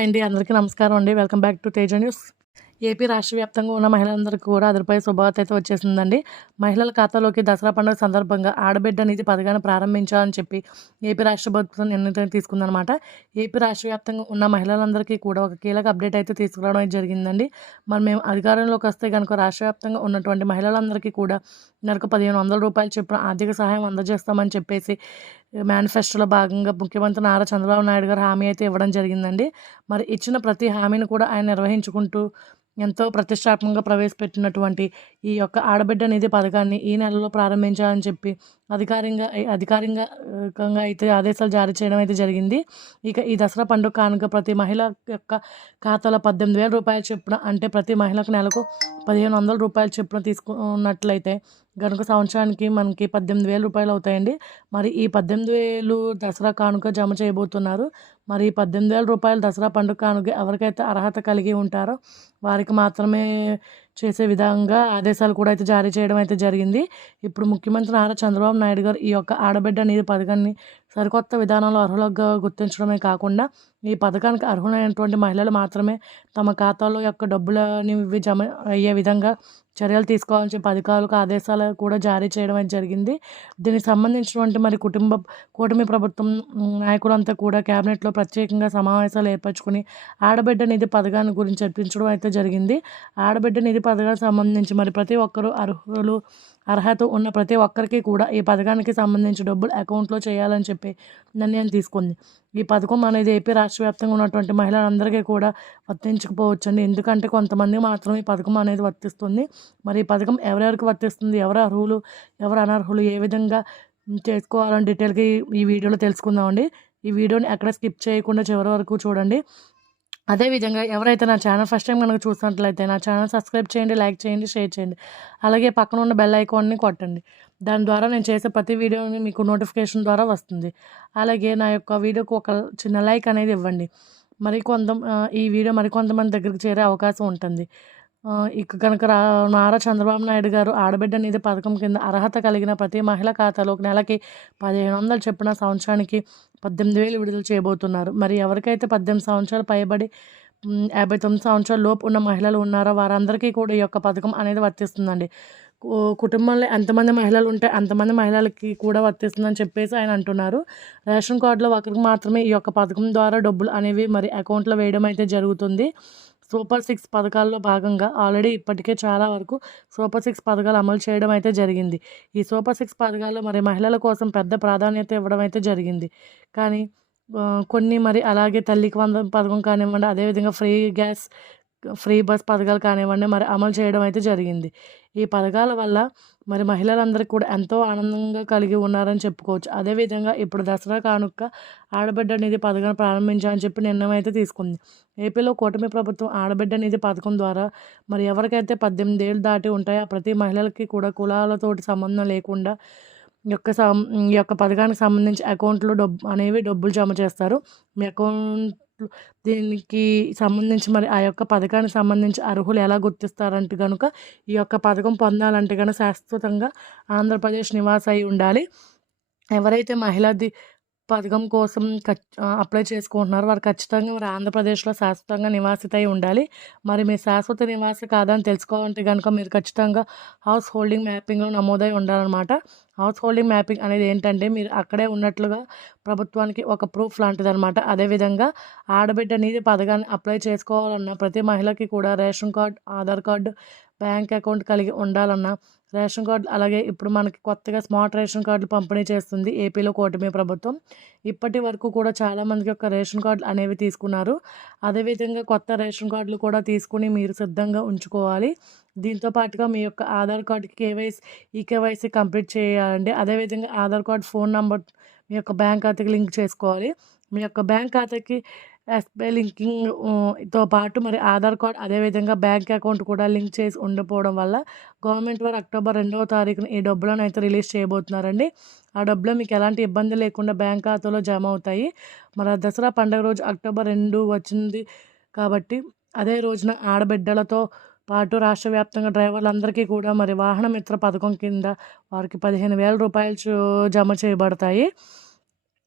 Hi అండి అందరికీ నమస్కారం అండి. Welcome back to Teja news. AP రాష్ట్ర వ్యాప్తంగా ఉన్న మహిళలందరికీ కూడా అదిరిపై శుభవార్త అయితే వచ్చేసిందండి. మహిళల ఖాతాలోకి దసరా పండుగ సందర్భంగా ఆడబిడ్డ నిధి పథకాన్ని ప్రారంభించాలని చెప్పి ఏపీ రాష్ట్ర ప్రభుత్వం నిర్ణయం తీసుకుందనమాట ఏపీ రాష్ట్ర వ్యాప్తంగా ఉన్న మహిళలందరికీ కూడా ఒక కీలక అప్డేట్ అయితే తీసుకురావడం అయితే జరిగిందండి. మరి మేము అధికారంలోకి వస్తే కనుక రాష్ట్ర వ్యాప్తంగా ఉన్నటువంటి మహిళలందరికీ కూడా నెలకు పదిహేను వందల రూపాయలు చొప్పున ఆర్థిక సహాయం అందజేస్తామని చెప్పేసి మేనిఫెస్టోలో భాగంగా ముఖ్యమంత్రి నారా చంద్రబాబు నాయుడు గారు హామీ అయితే ఇవ్వడం జరిగిందండి. మరి ఇచ్చిన ప్రతి హామీని కూడా ఆయన నిర్వహించుకుంటూ ఎంతో ప్రతిష్టాత్మకంగా ప్రవేశపెట్టినటువంటి ఈ యొక్క ఆడబిడ్డ నిధి పథకాన్ని ఈ నెలలో ప్రారంభించాలని చెప్పి అధికారికంగా అధికారికంగా కంగా అయితే ఆదేశాలు జారీ చేయడం అయితే జరిగింది. ఇక ఈ దసరా పండుగ కానుక ప్రతి మహిళ యొక్క ఖాతాలో పద్దెనిమిది వేల రూపాయలు చొప్పున అంటే ప్రతి మహిళకు నెలకు పదిహేను వందల రూపాయలు చొప్పున తీసుకున్నట్లయితే గనుక సంవత్సరానికి మనకి పద్దెనిమిది వేల రూపాయలు అవుతాయండి. మరి ఈ పద్దెనిమిది వేలు దసరా కానుక జమ చేయబోతున్నారు. మరి పద్దెనిమిది వేల రూపాయలు దసరా పండుగ కానుక ఎవరికైతే అర్హత కలిగి ఉంటారో వారికి మాత్రమే చేసే విధంగా ఆదేశాలు కూడా అయితే జారీ చేయడం అయితే జరిగింది. ఇప్పుడు ముఖ్యమంత్రి నారా చంద్రబాబు నాయుడు గారు ఈ యొక్క ఆడబిడ్డ నీరు పథకాన్ని సరికొత్త విధానంలో అర్హులుగా గుర్తించడమే కాకుండా ఈ పథకానికి అర్హులైనటువంటి మహిళలు మాత్రమే తమ ఖాతాలో యొక్క డబ్బులని జమ అయ్యే విధంగా చర్యలు తీసుకోవాలని చెప్పి అధికారులకు ఆదేశాలు కూడా జారీ చేయడం అయితే జరిగింది. దీనికి సంబంధించినటువంటి మరి కుటుంబ కూటమి ప్రభుత్వం నాయకులంతా కూడా క్యాబినెట్లో ప్రత్యేకంగా సమావేశాలు ఏర్పరచుకుని ఆడబిడ్డ నిధి పథకాన్ని గురించి చర్చించడం అయితే జరిగింది. ఆడబిడ్డ నిధి పథకానికి సంబంధించి మరి ప్రతి ఒక్కరూ అర్హులు అర్హత ఉన్న ప్రతి ఒక్కరికి కూడా ఈ పథకానికి సంబంధించి డబ్బులు అకౌంట్లో చేయాలని చెప్పి నిర్ణయం తీసుకుంది. ఈ పథకం అనేది ఏపీ రాష్ట్ర వ్యాప్తంగా ఉన్నటువంటి మహిళలందరికీ కూడా వర్తించకపోవచ్చండి. ఎందుకంటే కొంతమంది మాత్రం ఈ పథకం అనేది వర్తిస్తుంది. మరి ఈ పథకం ఎవరెవరికి వర్తిస్తుంది? ఎవరు అర్హులు? ఎవరు అనర్హులు? ఏ విధంగా చేసుకోవాలని డీటెయిల్గా ఈ వీడియోలో తెలుసుకుందామండి. ఈ వీడియోని ఎక్కడ స్కిప్ చేయకుండా చివరి వరకు చూడండి. అదేవిధంగా ఎవరైతే నా ఛానల్ ఫస్ట్ టైం కనుక చూసినట్లయితే నా ఛానల్ సబ్స్క్రైబ్ చేయండి లైక్ చేయండి షేర్ చేయండి. అలాగే పక్కన ఉన్న బెల్ ఐకాన్ని కొట్టండి. దాని ద్వారా నేను చేసే ప్రతి వీడియోని మీకు నోటిఫికేషన్ ద్వారా వస్తుంది. అలాగే నా యొక్క వీడియోకు ఒక చిన్న లైక్ అనేది ఇవ్వండి. మరి కొంత ఈ వీడియో మరికొంతమంది దగ్గరికి చేరే అవకాశం ఉంటుంది. ఇక కనుక రా నారా చంద్రబాబు నాయుడు గారు ఆడబిడ్డ నిధి పథకం కింద అర్హత కలిగిన ప్రతి మహిళ ఖాతాలో ఒక నెలకి పదిహేను వందలు చెప్పిన సంవత్సరానికి పద్దెనిమిది వేలు విడుదల చేయబోతున్నారు. మరి ఎవరికైతే పద్దెనిమిది సంవత్సరాలు పైబడి యాభై తొమ్మిది సంవత్సరాల లోపు ఉన్న మహిళలు ఉన్నారో వారందరికీ కూడా ఈ యొక్క పథకం అనేది వర్తిస్తుందండి. కుటుంబంలో ఎంతమంది మహిళలు ఉంటే అంతమంది మహిళలకి కూడా వర్తిస్తుందని చెప్పేసి ఆయన అంటున్నారు. రేషన్ కార్డులో ఒకరికి మాత్రమే ఈ యొక్క పథకం ద్వారా డబ్బులు అనేవి మరి అకౌంట్లో వేయడం అయితే జరుగుతుంది. సూపర్ సిక్స్ పథకాల్లో భాగంగా ఆల్రెడీ ఇప్పటికే చాలా వరకు సూపర్ సిక్స్ పథకాలు అమలు చేయడం అయితే జరిగింది. ఈ సూపర్ సిక్స్ పథకాల్లో మరి మహిళల కోసం పెద్ద ప్రాధాన్యత ఇవ్వడం అయితే జరిగింది. కానీ కొన్ని మరి అలాగే తల్లికి వంద పథకం కానివ్వండి అదేవిధంగా ఫ్రీ గ్యాస్ ఫ్రీ బస్ పథకాలు కానివ్వండి మరి అమలు చేయడం అయితే జరిగింది. ఈ పథకాల వల్ల మరి మహిళలందరికీ కూడా ఎంతో ఆనందంగా కలిగి ఉన్నారని చెప్పుకోవచ్చు. అదేవిధంగా ఇప్పుడు దసరా కానుక ఆడబిడ్డ నిధి పథకం ప్రారంభించాలని చెప్పి నిర్ణయం అయితే తీసుకుంది. ఏపీలో కూటమి ప్రభుత్వం ఆడబిడ్డ నిధి పథకం ద్వారా మరి ఎవరికైతే పద్దెనిమిది ఏళ్ళు దాటి ఉంటాయో ప్రతి మహిళలకి కూడా కులాలతోటి సంబంధం లేకుండా యొక్క సం ఈ యొక్క పథకానికి సంబంధించి అకౌంట్లో డబ్బు అనేవి డబ్బులు జమ చేస్తారు. మీ అకౌంట్ దీనికి సంబంధించి మరి ఆ యొక్క పథకానికి సంబంధించి అర్హులు ఎలా గుర్తిస్తారంటే కనుక ఈ యొక్క పథకం పొందాలంటే కనుక శాశ్వతంగా ఆంధ్రప్రదేశ్ నివాస అయి ఉండాలి. ఎవరైతే మహిళది పథకం కోసం అప్లై చేసుకుంటున్నారు. వారు ఖచ్చితంగా మరి ఆంధ్రప్రదేశ్లో శాశ్వతంగా నివాసిత అయి ఉండాలి. మరి మీ శాశ్వత నివాసి కాదని తెలుసుకోవాలంటే కనుక మీరు ఖచ్చితంగా హౌస్ హోల్డింగ్ మ్యాపింగ్లో నమోదై ఉండాలన్నమాట. హౌస్ హోల్డింగ్ మ్యాపింగ్ అనేది ఏంటంటే మీరు అక్కడే ఉన్నట్లుగా ప్రభుత్వానికి ఒక ప్రూఫ్ లాంటిది అనమాట అదేవిధంగా ఆడబిడ్డ నీది పథకాన్ని అప్లై చేసుకోవాలన్న ప్రతి మహిళకి కూడా ration card Aadhaar card bank account కలిగి ఉండాలన్నా రేషన్ కార్డు అలాగే ఇప్పుడు మనకి కొత్తగా స్మార్ట్ రేషన్ కార్డులు పంపిణీ చేస్తుంది ఏపీలో కూటమి ప్రభుత్వం. ఇప్పటి వరకు కూడా చాలామందికి యొక్క రేషన్ కార్డులు అనేవి తీసుకున్నారు. అదేవిధంగా కొత్త రేషన్ కార్డులు కూడా తీసుకుని మీరు సిద్ధంగా ఉంచుకోవాలి. దీంతో పాటుగా మీ యొక్క ఆధార్ కార్డుకి కేవైసీ ఈకేవైసీ కంప్లీట్ చేయాలండి. అదేవిధంగా ఆధార్ కార్డ్ ఫోన్ నెంబర్ మీ యొక్క బ్యాంక్ ఖాతాకి లింక్ చేసుకోవాలి. మీ యొక్క బ్యాంక్ ఖాతాకి ఎస్బీఐ లింకింగ్తో పాటు మరి ఆధార్ కార్డ్ అదేవిధంగా బ్యాంక్ అకౌంట్ కూడా లింక్ చేసి ఉండిపోవడం వల్ల గవర్నమెంట్ వారు అక్టోబర్ రెండవ తారీఖున ఈ డబ్బులను అయితే రిలీజ్ చేయబోతున్నారండి. ఆ డబ్బులు మీకు ఎలాంటి ఇబ్బంది లేకుండా బ్యాంక్ ఖాతాలో జమ అవుతాయి. మరి దసరా పండుగ రోజు అక్టోబర్ రెండు వచ్చింది కాబట్టి అదే రోజున ఆడబిడ్డలతో పాటు రాష్ట్ర వ్యాప్తంగా డ్రైవర్లందరికీ కూడా మరి వాహన మిత్ర పథకం కింద వారికి పదిహేను వేల రూపాయలు జమ చేయబడతాయి.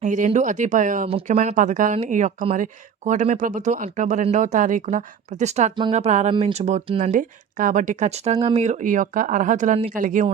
ఈ రెండు అతి ప ముఖ్యమైన పథకాలను ఈ యొక్క మరి కూటమి ప్రభుత్వం అక్టోబర్ రెండవ తారీఖున ప్రతిష్టాత్మకంగా ప్రారంభించబోతుందండి. కాబట్టి ఖచ్చితంగా మీరు ఈ యొక్క అర్హతలన్నీ కలిగి ఉండాలి